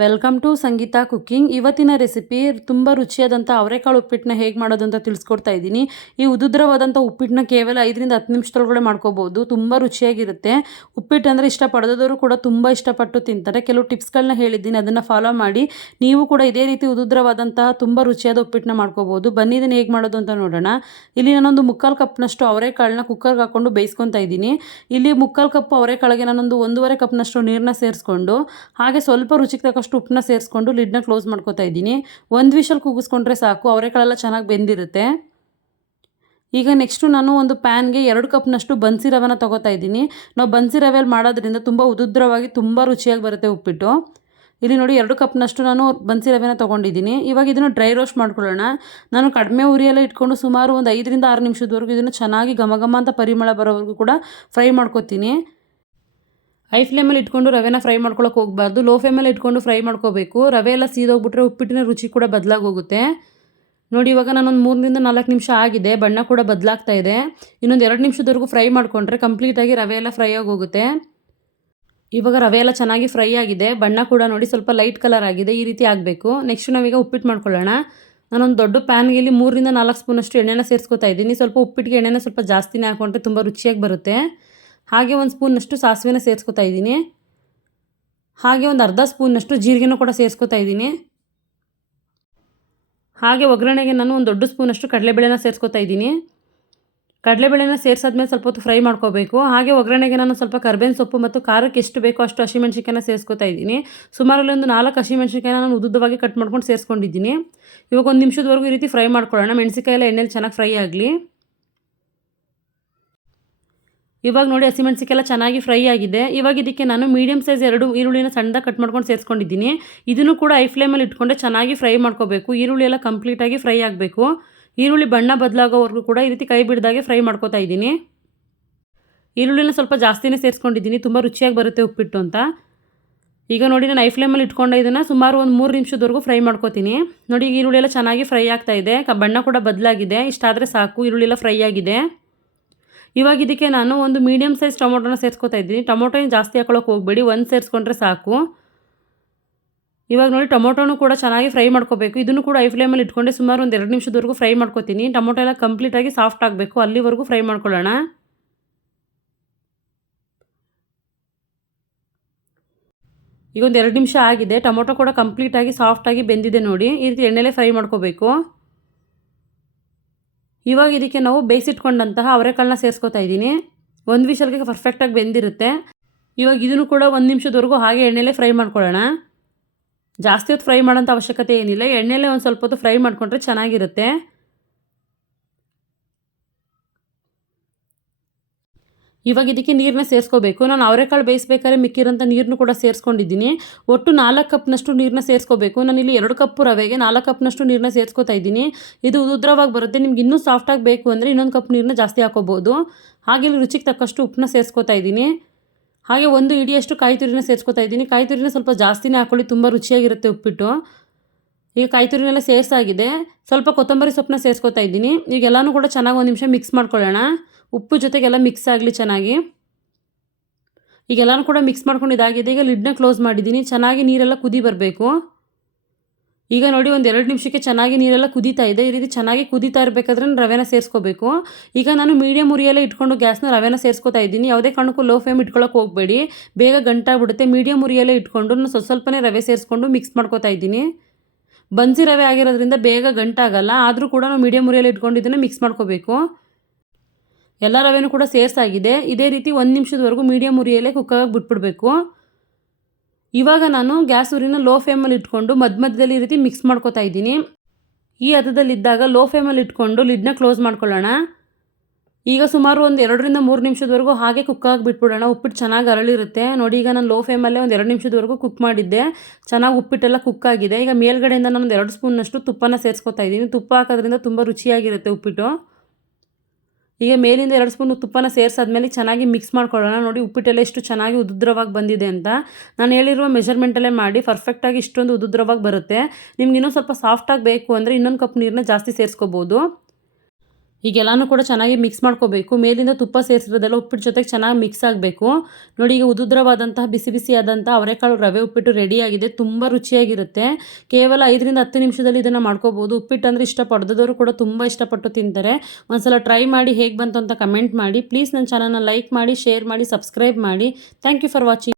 Welcome to Sangeetha cooking. ಇವತ್ತಿನ recipe ತುಂಬ ರುಚಿಯಾದಂಥ ಅವರೆಕಾಳು ಉಪ್ಪಿಟ್ಟನ್ನ ಹೇಗೆ ಮಾಡೋದು ಅಂತ ತಿಳಿಸ್ಕೊಡ್ತಾ ಇದ್ದೀನಿ. ಈ ಉದುದ್ರವಾದಂಥ ಉಪ್ಪಿಟ್ಟನ್ನ ಕೇವಲ ಐದರಿಂದ ಹತ್ತು ನಿಮಿಷದೊಳಗಡೆ ಮಾಡ್ಕೋಬೋದು. ತುಂಬ ರುಚಿಯಾಗಿರುತ್ತೆ. ಉಪ್ಪಿಟ್ಟು ಅಂದರೆ ಇಷ್ಟಪಡದವರು ಕೂಡ ತುಂಬ ಇಷ್ಟಪಟ್ಟು ತಿಂತಾರೆ. ಕೆಲವು ಟಿಪ್ಸ್ಗಳನ್ನ ಹೇಳಿದ್ದೀನಿ, ಅದನ್ನು ಫಾಲೋ ಮಾಡಿ. ನೀವು ಕೂಡ ಇದೇ ರೀತಿ ಉದುದ್ರವಾದಂತಹ ತುಂಬ ರುಚಿಯಾದ ಉಪ್ಪಿಟ್ಟನ್ನ ಮಾಡ್ಕೋಬೋದು. ಬನ್ನಿ, ಇದನ್ನು ಹೇಗೆ ಮಾಡೋದು ಅಂತ ನೋಡೋಣ. ಇಲ್ಲಿ ನಾನೊಂದು ಮುಕ್ಕಾಲು ಕಪ್ನಷ್ಟು ಅವರೆಕಾಳನ್ನ ಕುಕ್ಕರ್ಗೆ ಹಾಕ್ಕೊಂಡು ಬೇಯಿಸ್ಕೊತಾ ಇದ್ದೀನಿ. ಇಲ್ಲಿ ಮುಕ್ಕಾಲು ಕಪ್ ಅವರೆಕಾಳಿಗೆ ನಾನೊಂದು ಒಂದೂವರೆ ಕಪ್ನಷ್ಟು ನೀರನ್ನ ಸೇರಿಸ್ಕೊಂಡು, ಹಾಗೆ ಸ್ವಲ್ಪ ರುಚಿಗೆ ತಕ್ಕಷ್ಟು ಉಪ್ಪನ್ನ ಸೇರಿಸ್ಕೊಂಡು ಲಿಡ್ನ ಕ್ಲೋಸ್ ಮಾಡ್ಕೊತಾ ಇದ್ದೀನಿ. ಒಂದು ವಿಷಲ್ ಕೂಗಿಸ್ಕೊಂಡ್ರೆ ಸಾಕು ಅವರೆಕಾಳೆಲ್ಲ ಚೆನ್ನಾಗಿ ಬೆಂದಿರುತ್ತೆ. ಈಗ ನೆಕ್ಸ್ಟು ನಾನು ಒಂದು ಪ್ಯಾನ್ಗೆ ಎರಡು ಕಪ್ನಷ್ಟು ಬನ್ಸಿ ರವೆನ ತೊಗೋತಾ ಇದ್ದೀನಿ. ನಾವು ಬನ್ಸಿ ರವೆಯಲ್ಲಿ ಮಾಡೋದ್ರಿಂದ ತುಂಬ ಉದುದ್ರವಾಗಿ ತುಂಬ ರುಚಿಯಾಗಿ ಬರುತ್ತೆ ಉಪ್ಪಿಟ್ಟು. ಇಲ್ಲಿ ನೋಡಿ ಎರಡು ಕಪ್ನಷ್ಟು ನಾನು ಬನ್ಸಿ ರವೆನ ತೊಗೊಂಡಿದ್ದೀನಿ. ಇವಾಗ ಇದನ್ನು ಡ್ರೈ ರೋಸ್ಟ್ ಮಾಡ್ಕೊಳ್ಳೋಣ. ನಾನು ಕಡಿಮೆ ಉರಿಯೆಲ್ಲ ಇಟ್ಕೊಂಡು ಸುಮಾರು ಒಂದು ಐದರಿಂದ ಆರು ನಿಮಿಷದವರೆಗೂ ಇದನ್ನು ಚೆನ್ನಾಗಿ ಘಮ ಘಮ ಅಂತ ಪರಿಮಳ ಬರೋವರೆಗೂ ಕೂಡ ಫ್ರೈ ಮಾಡ್ಕೊತೀನಿ. ಹೈ ಫ್ಲೇಮಲ್ಲಿ ಇಟ್ಕೊಂಡು ರವೆನ ಫ್ರೈ ಮಾಡ್ಕೊಳಕ್ಕೆ ಹೋಗಬಾರ್ದು. ಲೋ ಫ್ಲೇಮಲ್ಲಿ ಇಟ್ಕೊಂಡು ಫ್ರೈ ಮಾಡ್ಕೋಬೇಕು. ರವೆ ಎಲ್ಲ ಸೀದೋಗ್ಬಿಟ್ರೆ ಉಪ್ಪಿಟ್ಟಿನ ರುಚಿ ಕೂಡ ಬದಲಾಗೋಗುತ್ತೆ. ನೋಡಿ, ಇವಾಗ ನಾನೊಂದು ಮೂರರಿಂದ ನಾಲ್ಕು ನಿಮಿಷ ಆಗಿದೆ. ಬಣ್ಣ ಕೂಡ ಬದಲಾಗ್ತಾ ಇದೆ. ಇನ್ನೊಂದು ಎರಡು ನಿಮಿಷದವರೆಗೂ ಫ್ರೈ ಮಾಡಿಕೊಂಡ್ರೆ ಕಂಪ್ಲೀಟಾಗಿ ರವೆ ಎಲ್ಲ ಫ್ರೈ ಆಗೋಗುತ್ತೆ. ಇವಾಗ ರವೆ ಎಲ್ಲ ಚೆನ್ನಾಗಿ ಫ್ರೈ ಆಗಿದೆ. ಬಣ್ಣ ಕೂಡ ನೋಡಿ ಸ್ವಲ್ಪ ಲೈಟ್ ಕಲರ್ ಆಗಿದೆ. ಈ ರೀತಿ ಆಗಬೇಕು. ನೆಕ್ಸ್ಟ್ ನಾವೀಗ ಉಪ್ಪಿಟ್ಟು ಮಾಡ್ಕೊಳ್ಳೋಣ. ನಾನೊಂದು ದೊಡ್ಡ ಪ್ಯಾನ್ಗೆ ಇಲ್ಲಿ ಮೂರರಿಂದ ನಾಲ್ಕು ಸ್ಪೂನಷ್ಟು ಎಣ್ಣೆನ ಸೇರಿಸ್ಕೊತಾ ಇದ್ದೀನಿ. ಸ್ವಲ್ಪ ಉಪ್ಪಿಟ್ಟಿಗೆ ಎಣ್ಣೆನ ಸ್ವಲ್ಪ ಜಾಸ್ತಿನೇ ಹಾಕೊಂಡ್ರೆ ತುಂಬ ರುಚಿಯಾಗಿ ಬರುತ್ತೆ. ಹಾಗೆ ಒಂದು ಸ್ಪೂನಷ್ಟು ಸಾಸಿವೆನ ಸೇರಿಸ್ಕೊತಾ ಇದ್ದೀನಿ. ಹಾಗೆ ಒಂದು ಅರ್ಧ ಸ್ಪೂನಷ್ಟು ಜೀರಿಗೆನೂ ಕೂಡ ಸೇರಿಸ್ಕೊತಾ ಇದ್ದೀನಿ. ಹಾಗೆ ಒಗ್ಗರಣೆಗೆ ನಾನು ಒಂದು ದೊಡ್ಡ ಸ್ಪೂನಷ್ಟು ಕಡಲೆಬೇಳೆನ ಸೇರಿಸ್ಕೊತಾ ಇದ್ದೀನಿ. ಕಡಲೆಬೇಳೆನ ಸೇರಿಸಾದ್ಮೇಲೆ ಸ್ವಲ್ಪ ಹೊತ್ತು ಫ್ರೈ ಮಾಡ್ಕೋಬೇಕು. ಹಾಗೆ ಒಗ್ಗರಣೆಗೆ ನಾನು ಸ್ವಲ್ಪ ಕರ್ಬೇವಿನ ಸೊಪ್ಪು ಮತ್ತು ಖಾರಕ್ಕೆ ಎಷ್ಟು ಬೇಕೋ ಅಷ್ಟು ಹಸಿಮೆಣ್ಸಿಕಾಯನ್ನ ಸೇರಿಸ್ಕೊತಾ ಇದ್ದೀನಿ. ಸುಮಾರಲ್ಲಿ ಒಂದು ನಾಲ್ಕು ಹಸಿಮೆಣ್ಸಿಕಾಯನ್ನ ನಾನು ಉದ್ದುದ್ದವಾಗಿ ಕಟ್ ಮಾಡ್ಕೊಂಡು ಸೇರಿಸ್ಕೊಂಡಿದ್ದೀನಿ. ಇವಾಗ ಒಂದು ನಿಮಿಷದವರೆಗೂ ಈ ರೀತಿ ಫ್ರೈ ಮಾಡ್ಕೊಳ್ಳೋಣ. ಮೆಣಸಿಕಾಯಿ ಎಲ್ಲ ಎಣ್ಣೆಲಿ ಚೆನ್ನಾಗಿ ಫ್ರೈ ಆಗಲಿ. ಇವಾಗ ನೋಡಿ ಹಸಿಮೆಣಸಿಕೆಲ್ಲ ಚೆನ್ನಾಗಿ ಫ್ರೈ ಆಗಿದೆ. ಇವಾಗ ಇದಕ್ಕೆ ನಾನು ಮೀಡಿಯಮ್ ಸೈಜ್ ಎರಡು ಈರುಳ್ಳಿನ ಸಣ್ಣದಾಗಿ ಕಟ್ ಮಾಡ್ಕೊಂಡು ಸೇರಿಸ್ಕೊಂಡಿದ್ದೀನಿ. ಇದನ್ನು ಕೂಡ ಐ ಫ್ಲೇಮಲ್ಲಿ ಇಟ್ಕೊಂಡೆ ಚೆನ್ನಾಗಿ ಫ್ರೈ ಮಾಡ್ಕೋಬೇಕು. ಈರುಳ್ಳಿ ಎಲ್ಲ ಕಂಪ್ಲೀಟಾಗಿ ಫ್ರೈ ಆಗಬೇಕು. ಈರುಳ್ಳಿ ಬಣ್ಣ ಬದಲಾಗೋವರೆಗೂ ಕೂಡ ಈ ರೀತಿ ಕೈ ಬಿಡ್ದಾಗೆ ಫ್ರೈ ಮಾಡ್ಕೋತಾ ಇದ್ದೀನಿ. ಈರುಳ್ಳಿನ ಸ್ವಲ್ಪ ಜಾಸ್ತಿನೇ ಸೇರಿಸ್ಕೊಂಡಿದ್ದೀನಿ. ತುಂಬ ರುಚಿಯಾಗಿ ಬರುತ್ತೆ ಉಪ್ಪಿಟ್ಟು ಅಂತ. ಈಗ ನೋಡಿ, ನಾನು ಐ ಫ್ಲೇಮಲ್ಲಿ ಇಟ್ಕೊಂಡೆ ಇದನ್ನು ಸುಮಾರು ಒಂದು ಮೂರು ನಿಮಿಷದವರೆಗೂ ಫ್ರೈ ಮಾಡ್ಕೋತೀನಿ. ನೋಡಿ, ಈರುಳ್ಳಿ ಎಲ್ಲ ಚೆನ್ನಾಗಿ ಫ್ರೈ ಆಗ್ತಾ ಇದೆ. ಬಣ್ಣ ಕೂಡ ಬದಲಾಗಿದೆ. ಇಷ್ಟಾದರೆ ಸಾಕು. ಈರುಳ್ಳಿ ಎಲ್ಲ ಫ್ರೈ ಆಗಿದೆ. ಇವಾಗ ಇದಕ್ಕೆ ನಾನು ಒಂದು ಮೀಡಿಯಮ್ ಸೈಜ್ ಟೊಮೊಟೊನ ಸೇರಿಸ್ಕೊತಾ ಇದ್ದೀನಿ. ಟೊಮೊಟೊ ಜಾಸ್ತಿ ಹಾಕೊಳ್ಳೋಕೆ ಹೋಗಬೇಡಿ, ಒಂದು ಸೇರಿಸ್ಕೊಂಡ್ರೆ ಸಾಕು. ಇವಾಗ ನೋಡಿ, ಟೊಮೊಟೊನು ಕೂಡ ಚೆನ್ನಾಗಿ ಫ್ರೈ ಮಾಡ್ಕೋಬೇಕು. ಇದನ್ನು ಕೂಡ ಐ ಫ್ಲೇಮಲ್ಲಿ ಇಟ್ಕೊಂಡೆ ಸುಮಾರು ಒಂದು ಎರಡು ನಿಮಿಷದವರೆಗೂ ಫ್ರೈ ಮಾಡ್ಕೋತೀನಿ. ಟೊಮೊಟೊ ಎಲ್ಲ ಕಂಪ್ಲೀಟಾಗಿ ಸಾಫ್ಟ್ ಆಗಬೇಕು. ಅಲ್ಲಿವರೆಗೂ ಫ್ರೈ ಮಾಡ್ಕೊಳ್ಳೋಣ. ಈಗ ಒಂದು ಎರಡು ನಿಮಿಷ ಆಗಿದೆ. ಟೊಮೊಟೊ ಕೂಡ ಕಂಪ್ಲೀಟಾಗಿ ಸಾಫ್ಟಾಗಿ ಬೆಂದಿದೆ ನೋಡಿ. ಈ ರೀತಿ ಎಣ್ಣೆಲೆ ಫ್ರೈ ಮಾಡ್ಕೋಬೇಕು. ಇವಾಗ ಇದಕ್ಕೆ ನಾವು ಬೇಯಿಸಿಟ್ಕೊಂಡಂತಹ ಅವರೆಕಾಳನ್ನ ಸೇರಿಸ್ಕೊತಾ ಇದ್ದೀನಿ. ಒಂದು ವಿಷಲ್ಗೆ ಪರ್ಫೆಕ್ಟಾಗಿ ಬೆಂದಿರುತ್ತೆ. ಇವಾಗ ಇದನ್ನು ಕೂಡ ಒಂದು ನಿಮಿಷದವರೆಗೂ ಹಾಗೆ ಎಣ್ಣೆಲೆ ಫ್ರೈ ಮಾಡ್ಕೊಳ್ಳೋಣ. ಜಾಸ್ತಿ ಹೊತ್ತು ಫ್ರೈ ಮಾಡೋಂಥ ಅವಶ್ಯಕತೆ ಏನಿಲ್ಲ. ಎಣ್ಣೆಲೆ ಒಂದು ಸ್ವಲ್ಪ ಹೊತ್ತು ಫ್ರೈ ಮಾಡಿಕೊಂಡ್ರೆ ಚೆನ್ನಾಗಿರುತ್ತೆ. ಇವಾಗ ಇದಕ್ಕೆ ನೀರನ್ನ ಸೇರಿಸ್ಕೋಬೇಕು. ನಾನು ಅವರೆಕಾಳು ಬೇಯಿಸ್ಬೇಕಾದ್ರೆ ಮಿಕ್ಕಿರೋಂಥ ನೀರನ್ನು ಕೂಡ ಸೇರಿಸ್ಕೊಂಡಿದ್ದೀನಿ. ಒಟ್ಟು ನಾಲ್ಕು ಕಪ್ನಷ್ಟು ನೀರನ್ನ ಸೇರಿಸ್ಕೋಬೇಕು. ನಾನು ಇಲ್ಲಿ ಎರಡು ಕಪ್ಪು ರವೆಗೆ ನಾಲ್ಕು ಕಪ್ನಷ್ಟು ನೀರನ್ನ ಸೇರಿಸ್ಕೊತಾ ಇದ್ದೀನಿ. ಇದು ಉದ್ರವಾಗಿ ಬರುತ್ತೆ. ನಿಮ್ಗೆ ಇನ್ನೂ ಸಾಫ್ಟಾಗಿ ಬೇಕು ಅಂದರೆ ಇನ್ನೊಂದು ಕಪ್ ನೀರನ್ನ ಜಾಸ್ತಿ ಹಾಕೋಬೋದು. ಹಾಗೆ ಇಲ್ಲಿ ರುಚಿಗೆ ತಕ್ಕಷ್ಟು ಉಪ್ಪನ್ನ ಸೇರಿಸ್ಕೊತಾ ಇದ್ದೀನಿ. ಹಾಗೆ ಒಂದು ಇಡಿಯಷ್ಟು ಕಾಯಿ ತುರಿನ ಸೇರಿಸ್ಕೊತಾ ಇದ್ದೀನಿ. ಕಾಯಿ ತುರಿನ ಸ್ವಲ್ಪ ಜಾಸ್ತಿನೇ ಹಾಕೊಳ್ಳಿ. ತುಂಬ ರುಚಿಯಾಗಿರುತ್ತೆ ಉಪ್ಪಿಟ್ಟು. ಈಗ ಕಾಯಿ ತುರಿನೆಲ್ಲ ಸೇರಿಸಾಗಿದೆ. ಸ್ವಲ್ಪ ಕೊತ್ತಂಬರಿ ಸೊಪ್ಪನ್ನ ಸೇರಿಸ್ಕೊತಾ ಇದ್ದೀನಿ. ಈಗೆಲ್ಲನೂ ಕೂಡ ಚೆನ್ನಾಗಿ ಒಂದು ನಿಮಿಷ ಮಿಕ್ಸ್ ಮಾಡ್ಕೊಳ್ಳೋಣ. ಉಪ್ಪು ಜೊತೆಗೆಲ್ಲ ಮಿಕ್ಸ್ ಆಗಲಿ ಚೆನ್ನಾಗಿ. ಈಗೆಲ್ಲನೂ ಕೂಡ ಮಿಕ್ಸ್ ಮಾಡ್ಕೊಂಡು ಇದಾಗಿದೆ. ಈಗ ಲಿಡ್ನ ಕ್ಲೋಸ್ ಮಾಡಿದ್ದೀನಿ ಚೆನ್ನಾಗಿ ನೀರೆಲ್ಲ ಕುದಿ ಬರಬೇಕು. ಈಗ ನೋಡಿ ಒಂದು ಎರಡು ನಿಮಿಷಕ್ಕೆ ಚೆನ್ನಾಗಿ ನೀರೆಲ್ಲ ಕುದೀತಾ ಇದೆ. ಈ ರೀತಿ ಚೆನ್ನಾಗಿ ಕುದೀತಾ ಇರಬೇಕಾದ್ರೆ ರವೆನ ಸೇರಿಸ್ಕೋಬೇಕು. ಈಗ ನಾನು ಮೀಡಿಯಮ್ ಉರಿಯಲ್ಲೇ ಇಟ್ಕೊಂಡು ಗ್ಯಾಸ್ನ ರವೆನ ಸೇರಿಸ್ಕೊತಾ ಇದ್ದೀನಿ. ಯಾವುದೇ ಕಾರಣಕ್ಕೂ ಲೋ ಫ್ಲೇಮ್ ಇಟ್ಕೊಳಕ್ಕೆ ಹೋಗಬೇಡಿ. ಬೇಗ ಗಂಟಾಗ್ಬಿಡುತ್ತೆ. ಮೀಡಿಯಮ್ ಉರಿಯಲ್ಲೇ ಇಟ್ಕೊಂಡು ನಾನು ಸ್ವಲ್ಪ ಸ್ವಲ್ಪನೇ ರವೆ ಸೇರಿಸ್ಕೊಂಡು ಮಿಕ್ಸ್ ಮಾಡ್ಕೋತಾ ಇದ್ದೀನಿ. ಬನ್ಸಿ ರವೆ ಆಗಿರೋದ್ರಿಂದ ಬೇಗ ಗಂಟಾಗಲ್ಲ. ಆದರೂ ಕೂಡ ನಾವು ಮೀಡಿಯಮ್ ಉರಿಯಲ್ಲಿ ಇಟ್ಕೊಂಡು ಇದನ್ನು ಮಿಕ್ಸ್ ಮಾಡ್ಕೋಬೇಕು. ಎಲ್ಲ ರವೆನೂ ಕೂಡ ಸೇರಿಸಾಗಿದೆ. ಇದೇ ರೀತಿ ಒಂದು ನಿಮಿಷದವರೆಗೂ ಮೀಡಿಯಮ್ ಉರಿಯಲ್ಲೇ ಕುಕ್ಕಾಗಿ ಬಿಟ್ಬಿಡಬೇಕು. ಇವಾಗ ನಾನು ಗ್ಯಾಸ್ ಉರಿನ ಲೋ ಫ್ಲೇಮಲ್ಲಿ ಇಟ್ಕೊಂಡು ಮಧ್ಯ ಮಧ್ಯದಲ್ಲಿ ಈ ರೀತಿ ಮಿಕ್ಸ್ ಮಾಡ್ಕೋತಾ ಇದ್ದೀನಿ. ಈ ಹದದಲ್ಲಿದ್ದಾಗ ಲೋ ಫ್ಲೇಮಲ್ಲಿ ಇಟ್ಕೊಂಡು ಲಿಡ್ನ ಕ್ಲೋಸ್ ಮಾಡ್ಕೊಳ್ಳೋಣ. ಈಗ ಸುಮಾರು ಒಂದು ಎರಡರಿಂದ ಮೂರು ನಿಮಿಷದವರೆಗೂ ಹಾಗೆ ಕುಕ್ಕಾಗಿ ಬಿಟ್ಬಿಡೋಣ. ಉಪ್ಪಿಟ್ಟು ಚೆನ್ನಾಗಿ ಅರಳಿರುತ್ತೆ. ನೋಡಿ, ಈಗ ನಾನು ಲೋ ಫ್ಲೇಮಲ್ಲೇ ಒಂದು ಎರಡು ನಿಮಿಷದವರೆಗೂ ಕುಕ್ ಮಾಡಿದ್ದೆ. ಚೆನ್ನಾಗಿ ಉಪ್ಪಿಟ್ಟೆಲ್ಲ ಕುಕ್ ಆಗಿದೆ. ಈಗ ಮೇಲ್ಗಡೆಯಿಂದ ನಾನು ಒಂದು ಎರಡು ಸ್ಪೂನಷ್ಟು ತುಪ್ಪನ ಸೇರಿಸ್ಕೊತಾ ಇದ್ದೀನಿ. ತುಪ್ಪ ಹಾಕೋದ್ರಿಂದ ತುಂಬ ರುಚಿಯಾಗಿರುತ್ತೆ ಉಪ್ಪಿಟ್ಟು. ಈಗ ಮೇಲಿಂದ ಎರಡು ಸ್ಪೂನ್ ತುಪ್ಪನ ಸೇರಿಸಾದ್ಮೇಲೆ ಚೆನ್ನಾಗಿ ಮಿಕ್ಸ್ ಮಾಡ್ಕೊಳ್ಳೋಣ. ನೋಡಿ ಉಪ್ಪಿಟ್ಟೆಲ್ಲ ಎಷ್ಟು ಚೆನ್ನಾಗಿ ಉದುದ್ರವಾಗಿ ಬಂದಿದೆ ಅಂತ. ನಾನು ಹೇಳಿರುವ ಮೆಷರ್ಮೆಂಟಲ್ಲೇ ಮಾಡಿ ಪರ್ಫೆಕ್ಟಾಗಿ ಇಷ್ಟೊಂದು ಉದುದ್ರವಾಗಿ ಬರುತ್ತೆ. ನಿಮ್ಗೆ ಇನ್ನೊಂದು ಸ್ವಲ್ಪ ಸಾಫ್ಟಾಗಿ ಬೇಕು ಅಂದರೆ ಇನ್ನೊಂದು ಕಪ್ ನೀರನ್ನ ಜಾಸ್ತಿ ಸೇರಿಸ್ಕೋಬೋದು. ಈಗೆಲ್ಲನೂ ಕೂಡ ಚೆನ್ನಾಗಿ ಮಿಕ್ಸ್ ಮಾಡ್ಕೋಬೇಕು. ಮೇಲಿಂದ ತುಪ್ಪ ಸೇರಿಸಿರೋದೆಲ್ಲ ಉಪ್ಪಿಟ್ಟು ಜೊತೆಗೆ ಚೆನ್ನಾಗಿ ಮಿಕ್ಸ್ ಆಗಬೇಕು. ನೋಡಿ, ಈಗ ಉದುದ್ರವಾದಂತಹ, ಬಿಸಿ ಬಿಸಿಯಾದಂಥ ಅವರೆಕಾಳು ರವೆ ಉಪ್ಪಿಟ್ಟು ರೆಡಿಯಾಗಿದೆ ತುಂಬ ರುಚಿಯಾಗಿರುತ್ತೆ. ಕೇವಲ ಐದರಿಂದ ಹತ್ತು ನಿಮಿಷದಲ್ಲಿ ಇದನ್ನು ಮಾಡ್ಕೋಬೋದು. ಉಪ್ಪಿಟ್ಟು ಅಂದರೆ ಇಷ್ಟಪಡ್ದದವರು ಕೂಡ ತುಂಬ ಇಷ್ಟಪಟ್ಟು ತಿಂತಾರೆ. ಒಂದ್ಸಲ ಟ್ರೈ ಮಾಡಿ ಹೇಗೆ ಬಂತು ಅಂತ ಕಮೆಂಟ್ ಮಾಡಿ. ಪ್ಲೀಸ್ ನನ್ನ ಚಾನಲ್ನ ಲೈಕ್ ಮಾಡಿ ಶೇರ್ ಮಾಡಿ ಸಬ್ಸ್ಕ್ರೈಬ್ ಮಾಡಿ. Thank you for watching